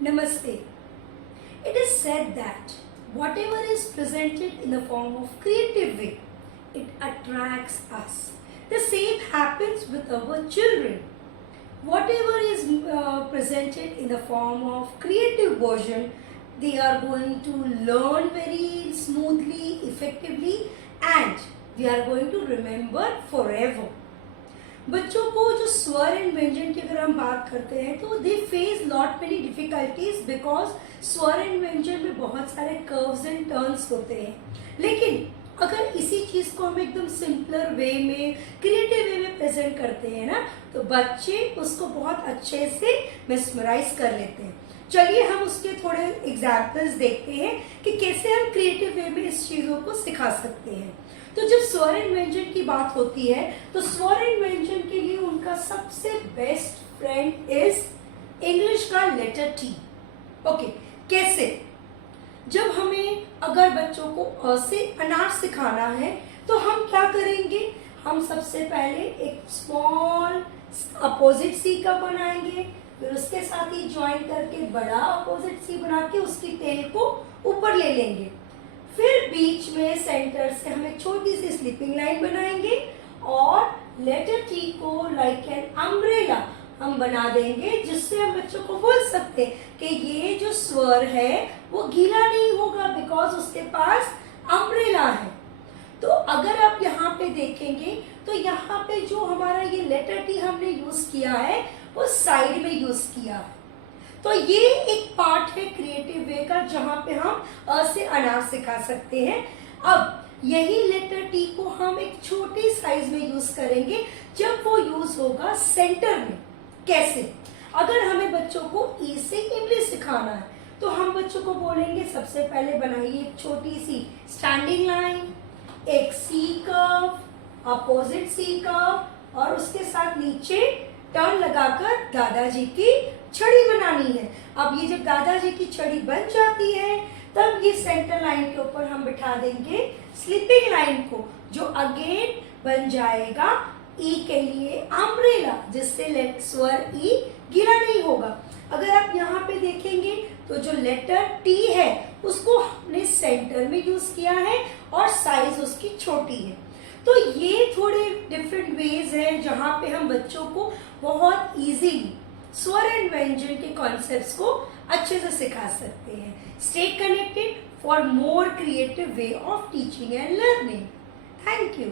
Namaste. It is said that whatever is presented in the form of creative way, it attracts us. The same happens with our children. Whatever is presented in the form of creative version, they are going to learn very smoothly, effectively, and we are going to remember forever. बच्चों को जो स्वर and व्यंजन की अगर हम बात करते हैं तो they face lot many difficulties because स्वर एंड व्यंजन में बहुत सारे कर्व्स एंड टर्न्स होते हैं. लेकिन अगर इसी चीज को हम एकदम सिंपलर वे में, क्रिएटिव वे में प्रेजेंट करते हैं ना, तो बच्चे उसको बहुत अच्छे से मेस्मराइज कर लेते हैं. चलिए हम उसके थोड़े एग्जाम्पल्स देखते हैं कि कैसे हम क्रिएटिव वे में इस चीजों को सिखा सकते हैं. तो जब स्वर एंड व्यंजन की बात होती है तो स्वर एंड व्यंजन के लिए उनका सबसे बेस्ट फ्रेंड इज इंग्लिश का लेटर टी. ओके, कैसे? जब हमें अगर बच्चों को अ से अनार सिखाना है तो हम क्या करेंगे? हम सबसे पहले एक स्मॉल अपोजिट सी का बनाएंगे, फिर उसके साथ ही ज्वाइन करके बड़ा अपोजिट सी बना के उसकी टेल को ऊपर ले लेंगे. फिर बीच में सेंटर से हम एक छोटी सी स्लीपिंग लाइन बनाएंगे और लेटर टी को लाइक एन अम्ब्रेला हम बना देंगे, जिससे हम बच्चों को बोल सकते हैं कि ये जो स्वर है वो गीला नहीं होगा बिकॉज उसके पास अम्ब्रेला है. तो अगर आप यहाँ पे देखेंगे तो यहाँ पे जो हमारा ये लेटर टी हमने यूज किया है वो साइड में यूज किया है. तो ये एक पार्ट है क्रिएटिव वे का जहां पे हम अ से अनार सिखा सकते हैं. अब यही लेटर टी को हम एक छोटी साइज में यूज करेंगे जब वो यूज होगा सेंटर में. कैसे? अगर हमें बच्चों को ई से इंग्लिश सिखाना है तो हम बच्चों को बोलेंगे सबसे पहले बनाइए एक छोटी सी स्टैंडिंग लाइन, एक C curve, opposite C curve और उसके साथ नीचे टर्न लगाकर दादाजी की छड़ी बनानी है. अब ये जब दादाजी की छड़ी बन जाती है तब ये सेंटर लाइन के ऊपर हम बिठा देंगे स्लीपिंग लाइन को, जो अगेन बन जाएगा ई के लिए अम्ब्रेला, जिससे स्वर ई गीला नहीं होगा. अगर आप यहाँ पे देखेंगे तो जो लेटर टी है उसको हमने सेंटर में यूज किया है और साइज उसकी छोटी है. तो ये थोड़े डिफरेंट वेज हैं जहां पे हम बच्चों को बहुत इजीली स्वर एंड व्यंजन के कॉन्सेप्ट्स को अच्छे से सिखा सकते हैं. Stay connected for more creative way of teaching and learning. Thank you.